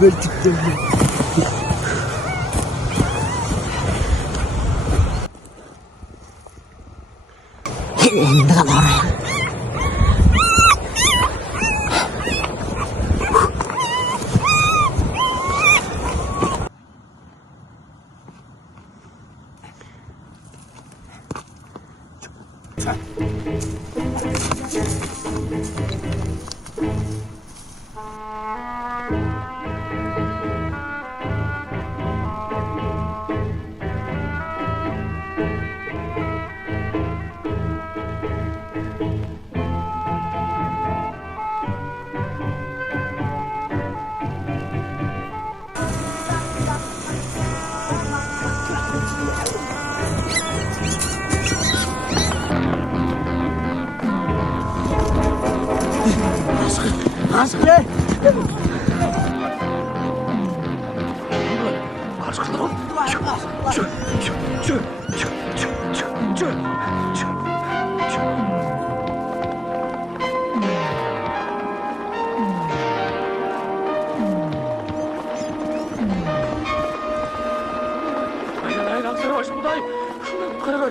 Böyle çıktım. Aşk ne? Hayır, aksana baş buradayım. Kara.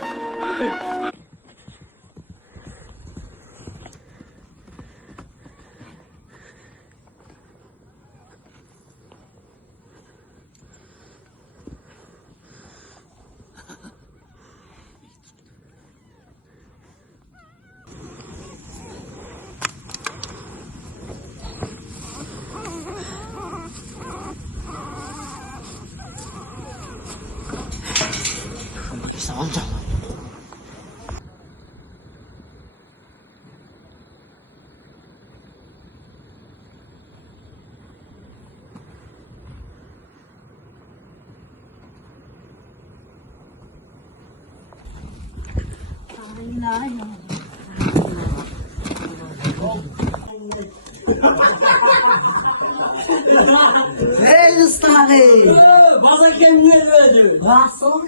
Amca. Hey ıslahı. Baza kendine verdi. Nasıl?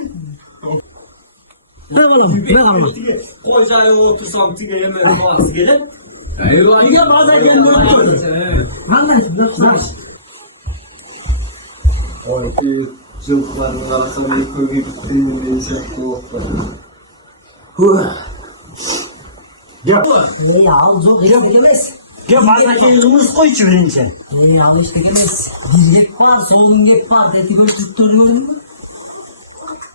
Ne oğlum? Ne oğlum? Kocaya otursam tigeye yemeğe bazı gelip. Tige baza kendine verdi. Anladım. Oradaki çocukların arasında bir köy bir şey yok. Ya Ya zor istemez. ya baza kendine koy içiverin sen. Ya istemez. Bir gep var, solun gep var. Dedi götürttürüyor mu?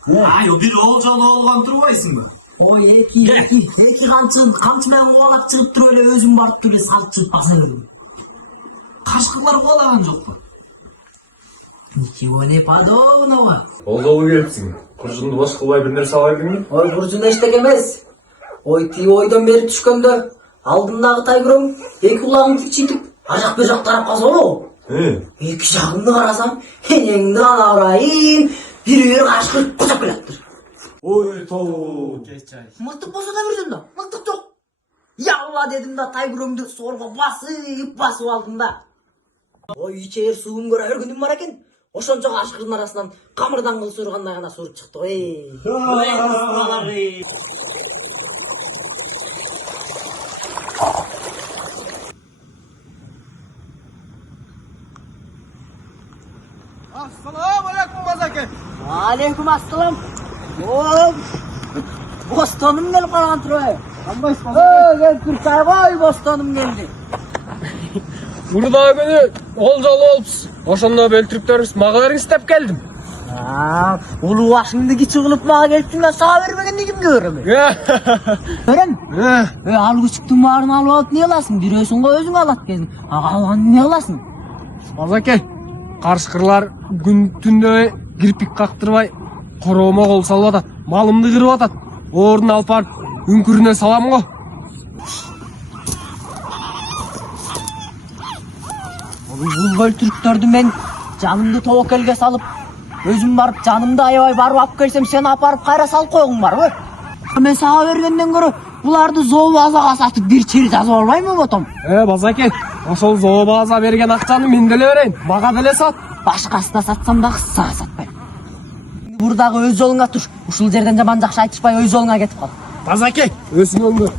Ayo bir olacağını olgan durmaysın mı? O iki kamçı ben oğlak çıkıp duruyor öyle özüm barıp duruyor salt çıkıp basıyorum. Kaşıklar kovalan yok mu? Nичего не подобного. Oldu gelsin. Kurşundu boş kılay bir nerse alaydın mı? Ой burcunda iştek emez. Oy tiy oydan beri düşkönde aldımдағы тайгүрüm екі құлағым кипчитip ажақ бер жақ тарапқа золу. Екі жағымды қарасам енеңді ғана ұрайын бір қашқыр құсап келаттыр. Oy toğ. Geçay. Мылтық болса да бердім да, мылтық жоқ. Ялла дедім да тайгүрімді сорға басып алдым да. Ой içer суым көре өргүнүм бар екен. Ошончо қашқырдың арасынан қамырдан қыл суырғандай ғана суырып шықты ғой. Assalamualaikum Bazake. Aleyküm assalam. Oğlum. Bostanım gelip kalan turaya. Gel Türkay koy bostanım geldi. Burada günü olcalı olpuz. Oşonda beltürklerimiz mağaların istep geldim. Ulu başındaki çıkılıp mağa gelsin ben sağ vermegen de kim görürüm. Görem? Al küçüktün bağrını alıp alıp niye alasın? Bir ösün koy özün alat gezin. Alan niye alasın? Bazake. Karşıkırlar gün tünde kirpik kaktırmay koroğuma kol salып atat. Malımды kırıp atat. Orun alıp barıp ünkürüne salam go. Бұл Türkтерді мен Жанымды тобокелге салып, өзім барып жанымды аябай барып алып келсем, сен апарып кайра салып койгуң барбы? Мен сага бергенден көрө буларды зообазага сатып бир чири жазып албаймынбы ботом? Базаке, ошол зообаза берген акчаны мен деле берейин. Бага деле сат. Башкасына сатсам дагы сага сатпайм. Бурдагы өз жолуңа тур. Ушул жерден жаман жакшы айтышпай өз жолуңа кетип кал. Базаке, өзүңдү.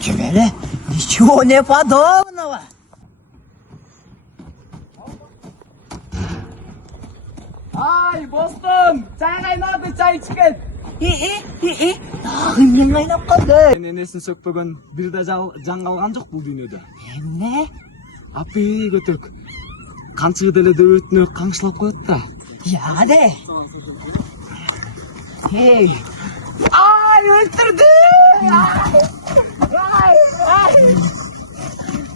Чебеле, ничего не подобного. Ай, достум, чай кайнады, чай ичкен. Дагы мен кайнап калды. Энесин сөкпөгөн бир да жан калган жок бул дүйнөдө. Эмне? Апи көтөк. Канчыгы деле дөбөтүнө каңшылап коет да. Я де. Ай, öldürdü.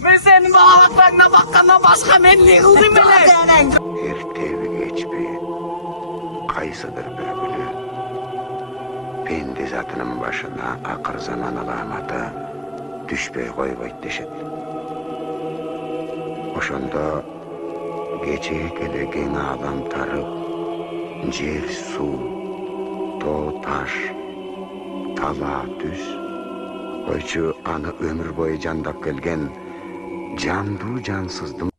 Мен сенин балалыктарыңа баккандан башка мен эмне кылдым эле? Эртеби кечпи кайсыдыр bir күнү пенде затынын башына акыр заман аламаты түшпөй койбойт дешет. Ошондо кечээ эле кең аалам тарып, жер, суу, тоо, таш, тала, түз койчу аны өмүр бою жандап келген жандуу жансыздын